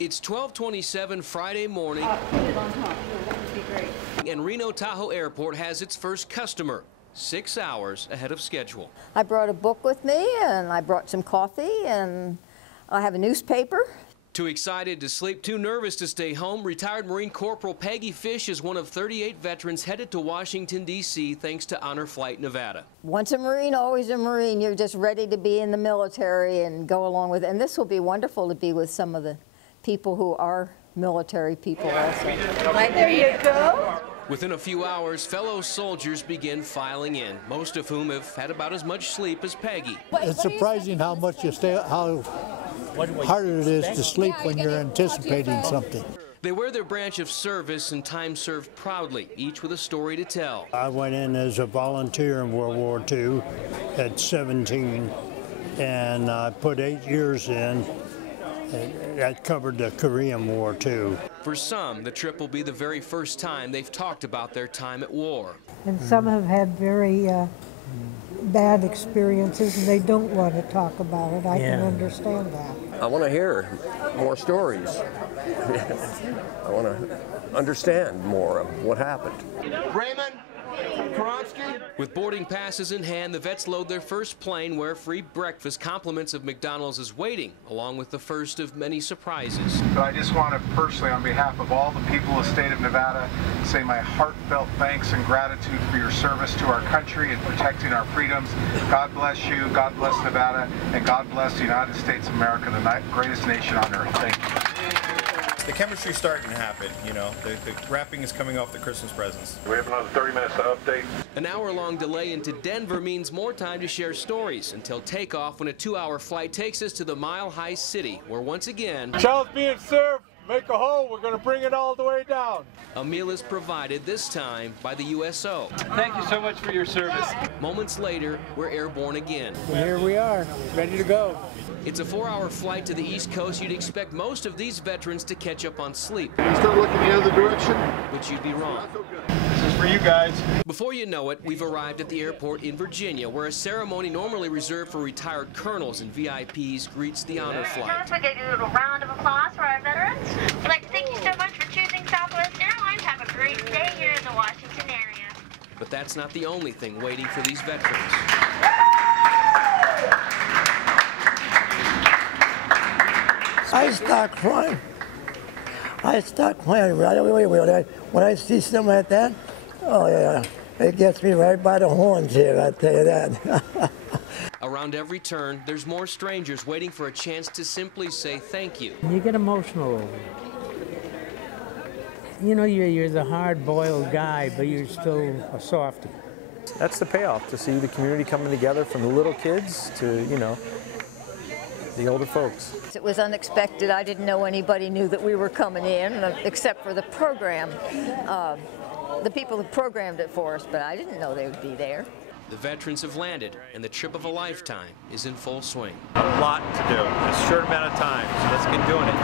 It's 12:27 Friday morning, Put it on top. That would be great. and Reno Tahoe Airport has its first customer, 6 hours ahead of schedule. I brought a book with me, and I brought some coffee, and I have a newspaper. Too excited to sleep, too nervous to stay home, retired Marine Corporal Peggy Fish is one of 38 veterans headed to Washington, D.C. thanks to Honor Flight Nevada. Once a Marine, always a Marine. You're just ready to be in the military and go along with it. And this will be wonderful to be with some of the people who are military people also. Right there you go. Within a few hours, fellow soldiers begin filing in, most of whom have had about as much sleep as Peggy. It's surprising how much you stay, how harder it is to sleep when you're anticipating something. They wear their branch of service and time served proudly, each with a story to tell. I went in as a volunteer in World War II at 17, and I put 8 years in. That covered the Korean War, too. For some, the trip will be the very first time they've talked about their time at war. And some have had very bad experiences, and they don't want to talk about it. I can understand that. I want to hear more stories. I want to understand more of what happened. Raymond Kronsky. With boarding passes in hand, the vets load their first plane where free breakfast, compliments of McDonald's is waiting, along with the first of many surprises. But I just want to personally, on behalf of all the people of the state of Nevada, say my heartfelt thanks and gratitude for your service to our country and protecting our freedoms. God bless you, God bless Nevada, and God bless the United States of America, the greatest nation on earth. Thank you. The chemistry's starting to happen, you know. The wrapping is coming off the Christmas presents. We have another 30 minutes to update. An hour-long delay into Denver means more time to share stories until takeoff when a 2-hour flight takes us to the Mile High City, where once again, Chow's being served. Make a hole. We're going to bring it all the way down. a meal is provided, this time by the USO. Thank you so much for your service. Moments later, we're airborne again. Here we are, ready to go. It's a 4-hour flight to the East Coast. You'd expect most of these veterans to catch up on sleep, Can you start looking the other direction? but you'd be wrong. This is for you guys. Before you know it, we've arrived at the airport in Virginia, where a ceremony normally reserved for retired colonels and VIPs greets the honor flight. We gave you a little round of applause for our veterans. We'd like to thank you so much for choosing Southwest Airlines. Have a great day here in the Washington area. But that's not the only thing waiting for these veterans. I start crying. Right away when I see something like that. Oh yeah, it gets me right by the horns here, I tell you that. Around every turn, there's more strangers waiting for a chance to simply say thank you. You get emotional over it. You know, you're the hard-boiled guy, but you're still a softie. That's the payoff, to see the community coming together, from the little kids to, you know, the older folks. It was unexpected. I didn't know anybody knew that we were coming in, except for the program, the people who programmed it for us, but I didn't know they would be there. The veterans have landed, and the trip of a lifetime is in full swing. A lot to do in a short amount of time, so let's get doing it.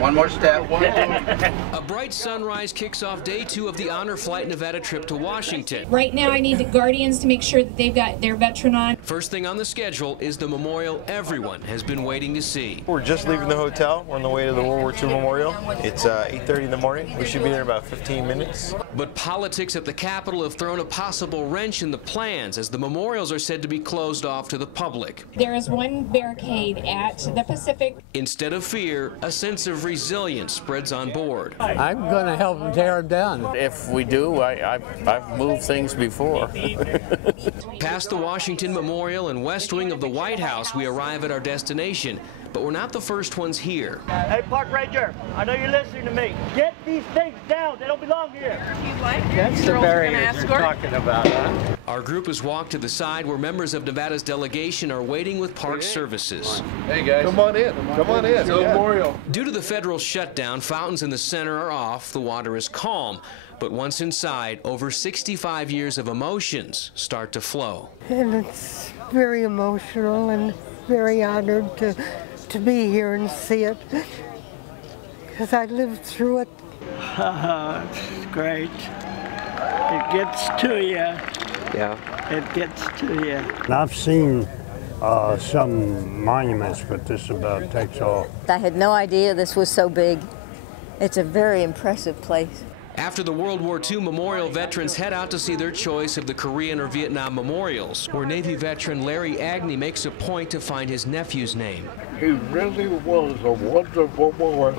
One more step. A bright sunrise kicks off day 2 of the Honor Flight Nevada trip to Washington. Right now, I need the Guardians to make sure that they've got their veteran on. First thing on the schedule is the memorial everyone has been waiting to see. We're just leaving the hotel. We're on the way to the World War II Memorial. It's 8:30 in the morning. We should be there in about 15 minutes. But politics at the Capitol have thrown a possible wrench in the plans, as the memorials are said to be closed off to the public. There is one barricade at the Pacific. Instead of fear, a sense of resilience spreads on board. I'm going to help them tear them down. If we do, I've moved things before. Past the Washington Memorial and west wing of the White House, we arrive at our destination, but we're not the first ones here. Hey, Park Ranger, I know you're listening to me. Get these things down. They don't belong here. That's the barriers you're talking about, huh? Our group has walked to the side where members of Nevada's delegation are waiting with park services. Hey guys. Come on in. Come on in. Memorial. Due to the federal shutdown, fountains in the center are off, the water is calm. But once inside, over 65 years of emotions start to flow. And it's very emotional and very honored to be here and see it, because I lived through it. It's great. It gets to you. Yeah. It gets to you. I've seen some monuments, but this about takes all. I had no idea this was so big. It's a very impressive place. After the World War II memorial, veterans head out to see their choice of the Korean or Vietnam memorials, where Navy veteran Larry Agnew makes a point to find his nephew's name. He really was a wonderful boy.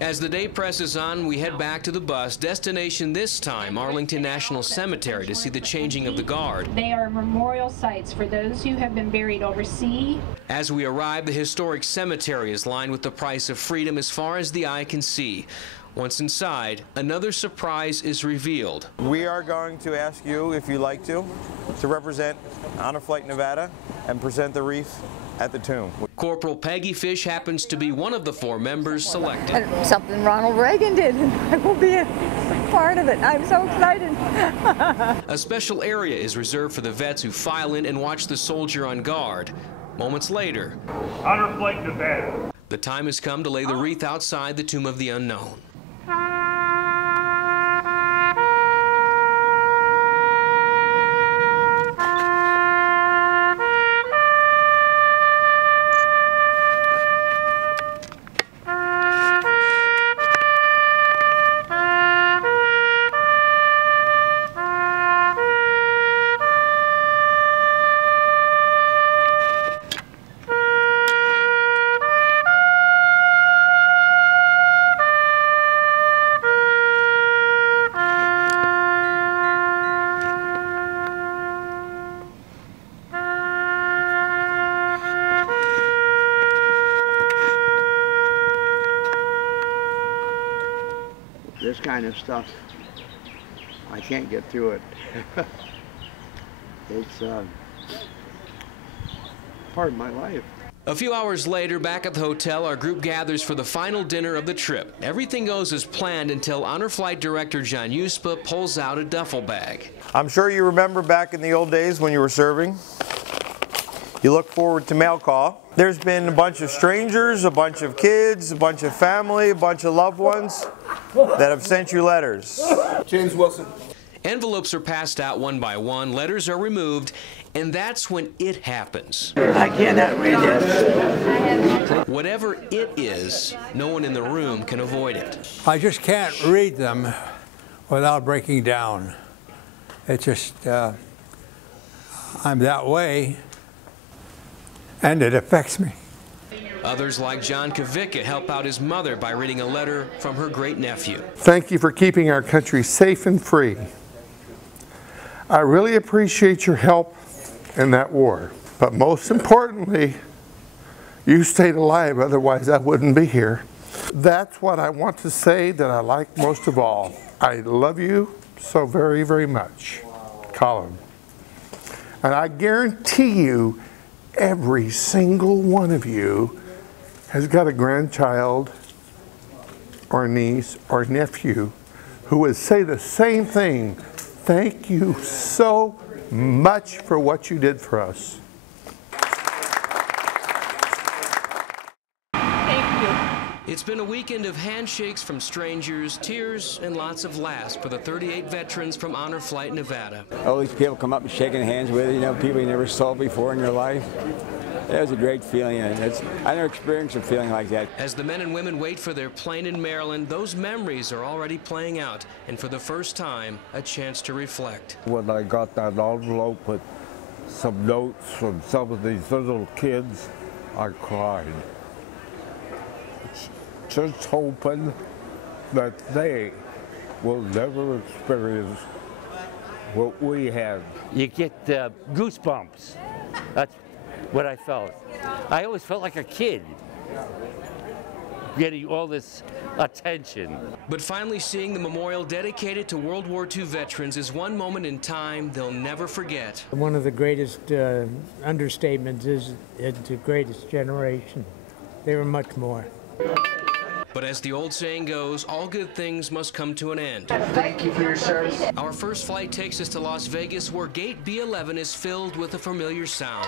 As the day presses on, we head back to the bus. Destination this time, Arlington National Cemetery, to see the changing of the guard. They are memorial sites for those who have been buried overseas. As we arrive, the historic cemetery is lined with the price of freedom as far as the eye can see. Once inside, another surprise is revealed. We are going to ask you, if you'd like to represent Honor Flight Nevada and present the wreath at the tomb. Corporal Peggy Fish happens to be one of the 4 members selected. Something Ronald Reagan did, and I will be a part of it. I'm so excited. A special area is reserved for the vets who file in and watch the soldier on guard. Moments later, Honor Flight Nevada. The time has come to lay the wreath outside the Tomb of the Unknown. This kind of stuff, I can't get through it. It's part of my life. A few hours later, back at the hotel, our group gathers for the final dinner of the trip. Everything goes as planned until Honor Flight Director John Uspa pulls out a duffel bag. I'm sure you remember back in the old days when you were serving. You look forward to mail call. There's been a bunch of strangers, a bunch of kids, a bunch of family, a bunch of loved ones that have sent you letters. James Wilson. Envelopes are passed out one by one, letters are removed, and that's when it happens. I cannot read this. Whatever it is, no one in the room can avoid it. I just can't read them without breaking down. It's just, I'm that way, and it affects me. Others, like John Kavicka, help out his mother by reading a letter from her great-nephew. Thank you for keeping our country safe and free. I really appreciate your help in that war. But most importantly, you stayed alive, otherwise I wouldn't be here. That's what I want to say that I like most of all. I love you so very, very much, Colin. And I guarantee you, every single one of you has got a grandchild or niece or nephew who would say the same thing. Thank you so much for what you did for us. It's been a weekend of handshakes from strangers, tears, and lots of laughs for the 38 veterans from Honor Flight Nevada. All these people come up and shaking hands with you, people you never saw before in your life. It was a great feeling, and I never experienced a feeling like that. As the men and women wait for their plane in Maryland, those memories are already playing out, and for the first time, a chance to reflect. When I got that envelope with some notes from some of these little kids, I cried. Just hoping that they will never experience what we had. You get goosebumps. That's what I felt. I always felt like a kid getting all this attention. But finally seeing the memorial dedicated to World War II veterans is one moment in time they'll never forget. One of the greatest understatements is the greatest generation. They were much more. But as the old saying goes, all good things must come to an end. Thank you for your service. Our first flight takes us to Las Vegas, where Gate B11 is filled with a familiar sound.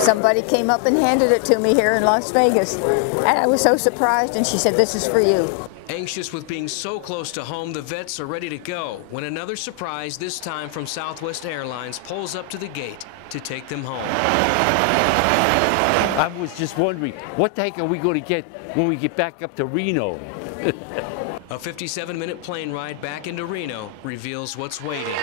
Somebody came up and handed it to me here in Las Vegas, and I was so surprised, and she said, "This is for you." Anxious with being so close to home, the vets are ready to go when another surprise, this time from Southwest Airlines, pulls up to the gate to take them home. I was just wondering, what the heck are we going to get when we get back up to Reno? A 57-minute plane ride back into Reno reveals what's waiting.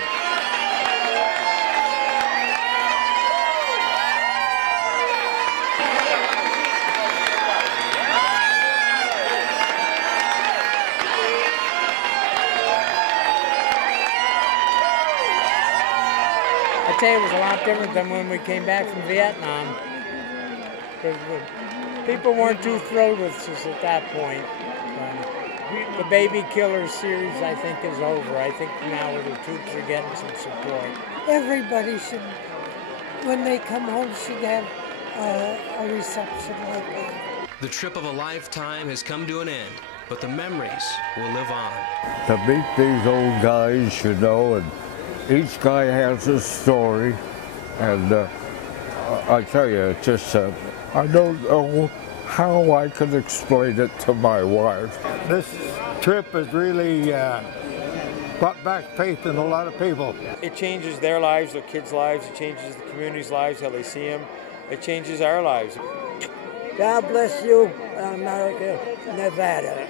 I tell you, it was a lot different than when we came back from Vietnam. People weren't too thrilled with us at that point. The Baby Killer series, I think, is over. I think now the troops are getting some support. Everybody should, when they come home, should have a reception like that. The trip of a lifetime has come to an end, but the memories will live on. To meet these old guys, you know, and each guy has his story, and I tell you, it's just, I don't know how I can explain it to my wife. This trip has really brought back faith in a lot of people. It changes their lives, their kids' lives, it changes the community's lives, how they see them. It changes our lives. God bless you, America, Nevada.